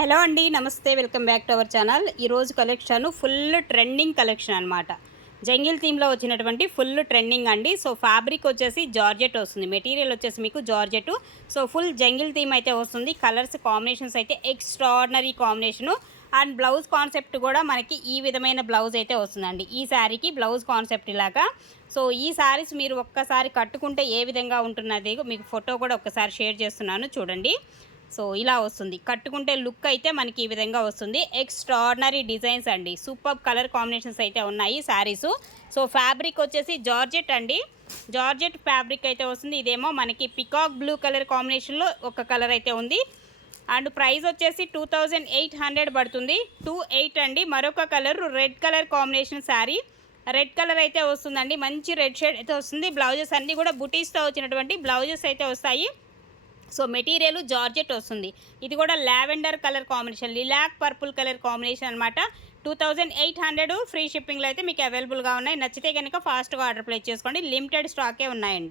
Hello అండి, నమస్తే. Welcome back to our channel. ఈరోజు కలెక్షన్ ఫుల్ ట్రెండింగ్ కలెక్షన్ అనమాట. జంగిల్ థీమ్లో వచ్చినటువంటి ఫుల్ ట్రెండింగ్ అండి. సో ఫ్యాబ్రిక్ వచ్చేసి జార్జెట్ వస్తుంది, మెటీరియల్ వచ్చేసి మీకు georgette. So full jungle theme అయితే వస్తుంది. కలర్స్ కాంబినేషన్స్ అయితే extraordinary combination. And blouse concept కూడా మనకి ఈ విధమైన బ్లౌజ్ అయితే వస్తుందండి. ఈ శారీకి బ్లౌజ్ కాన్సెప్ట్ ఇలాగా. సో ఈ శారీస్ మీరు ఒక్కసారి కట్టుకుంటే ఏ విధంగా ఉంటున్నది మీకు ఫోటో కూడా ఒక్కసారి షేర్ చేస్తున్నాను చూడండి. సో ఇలా వస్తుంది, కట్టుకుంటే లుక్ అయితే మనకి ఈ విధంగా వస్తుంది. ఎక్స్ట్రాడినరీ డిజైన్స్ అండి, సూపర్ కలర్ కాంబినేషన్స్ అయితే ఉన్నాయి శారీస్. సో ఫ్యాబ్రిక్ వచ్చేసి జార్జెట్ అండి, జార్జెట్ ఫ్యాబ్రిక్ అయితే వస్తుంది. ఇదేమో మనకి పికాక్ బ్లూ కలర్ కాంబినేషన్లో ఒక కలర్ అయితే ఉంది. అండ్ ప్రైస్ వచ్చేసి 2800 పడుతుంది, 28 అండి. మరొక colour red colour combination sari, red colour అయితే వస్తుందండి. మంచి రెడ్ షేడ్ అయితే వస్తుంది. బ్లౌజెస్ అన్నీ కూడా బుటీస్తో వచ్చినటువంటి బ్లౌజెస్ అయితే వస్తాయి. సో మెటీరియల్ జార్జెట్ వస్తుంది. ఇది కూడా lavender colour combination, lilac purple colour combination అనమాట. 2800 ఫ్రీ షిప్పింగ్లో అయితే మీకు అవైలబుల్గా ఉన్నాయి. నచ్చితే కనుక ఫాస్ట్గా ఆర్డర్ ప్లేస్ చేసుకోండి. లిమిటెడ్ స్టాకే ఉన్నాయండి.